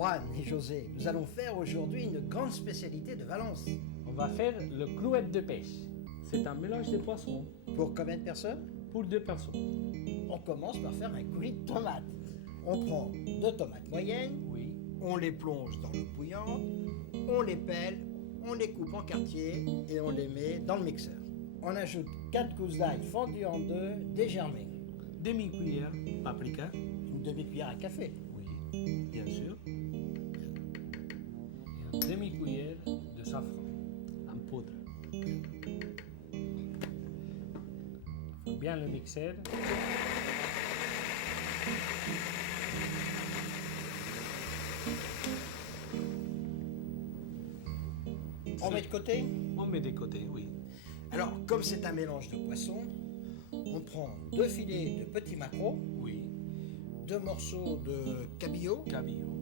Juan et José, nous allons faire aujourd'hui une grande spécialité de Valence. On va faire le clouette de pêche. C'est un mélange de poissons Pour combien de personnes? pour 2 personnes. On commence par faire un coulis de tomates. On prend 2 tomates moyennes, Oui. on les plonge dans l'eau bouillante, on les pèle, on les coupe en quartiers et on les met dans le mixeur. On ajoute 4 gousses d'ail fendues en deux, dégermées. Demi-cuillère paprika. Une demi-cuillère à café. Oui, bien sûr. Et une demi-cuillère de safran en poudre. Il faut bien le mixer. On met de côté. On met de côté, oui. Alors, comme c'est un mélange de poissons, on prend 2 filets de petits maquereaux, Oui. 2 morceaux de cabillaud Cabillaud.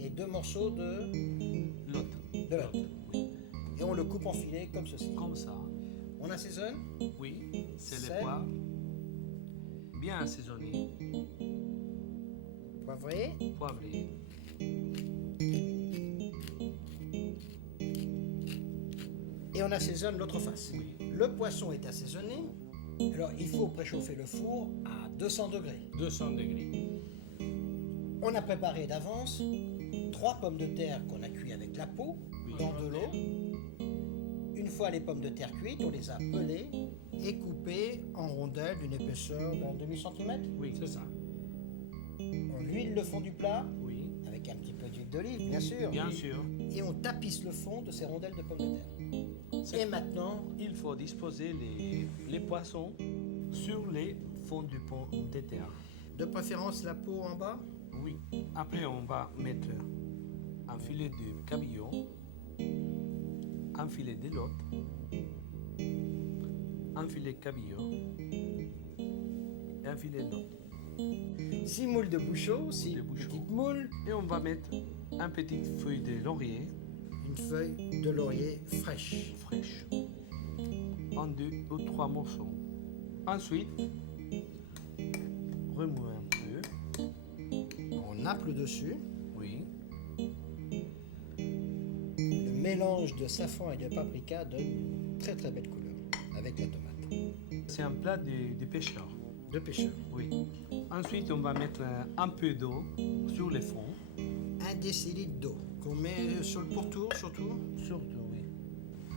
et 2 morceaux de L'autre. l'autre. Oui. Et on le coupe en filets comme ceci. Comme ça. On assaisonne, Oui. C'est Sel. le poivre. Bien assaisonné. poivré, Poivré. et on assaisonne l'autre face. Oui. Le poisson est assaisonné, alors il faut préchauffer le four à 200 degrés. 200 degrés. On a préparé d'avance 3 pommes de terre qu'on a cuites avec la peau Oui. dans de l'eau. Une fois les pommes de terre cuites, on les a pelées et coupées en rondelles d'une épaisseur d'un demi-centimètre. Oui, c'est ça. On huile le fond du plat Oui. avec un petit peu d'huile d'olive, bien sûr. Bien sûr. Et on tapisse le fond de ces rondelles de pommes de terre. Et maintenant, Il faut disposer les poissons sur les fonds du pont de terre. de préférence la peau en bas. Oui. Après, on va mettre un filet de cabillaud, un filet de l'autre, un filet de cabillaud et un filet de l'autre. 6 moules de bouchot, 6 de bouchot. petites moules, Et on va mettre une petite feuille de laurier une feuille de laurier fraîche. fraîche en 2 ou 3 morceaux. Ensuite, remue un peu. On nappe le dessus. Oui. Le mélange de safran et de paprika donne une très très belle couleur avec la tomate. C'est un plat de pêcheur. De pêcheur. Oui. Ensuite, on va mettre un peu d'eau sur les fonds. 1 décilitre d'eau qu'on met sur le pourtour surtout. Surtout, oui.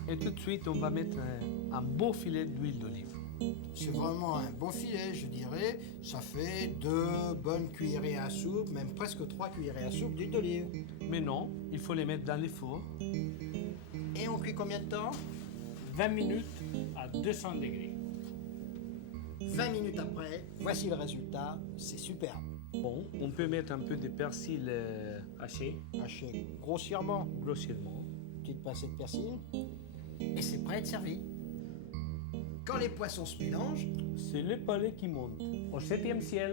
Et tout de suite, on va mettre un beau filet d'huile d'olive. C'est vraiment un bon filet, je dirais. Ça fait 2 bonnes cuillerées à soupe, même presque 3 cuillerées à soupe d'huile d'olive. Mais non, il faut les mettre dans les fours. Et on cuit combien de temps? 20 minutes à 200 degrés. 20 minutes après, voici le résultat, c'est superbe. Bon, on peut mettre un peu de persil haché, Haché grossièrement, grossièrement. petite pincée de persil, et c'est prêt à être servi. Quand les poissons se mélangent, C'est le palais qui monte au 7e ciel.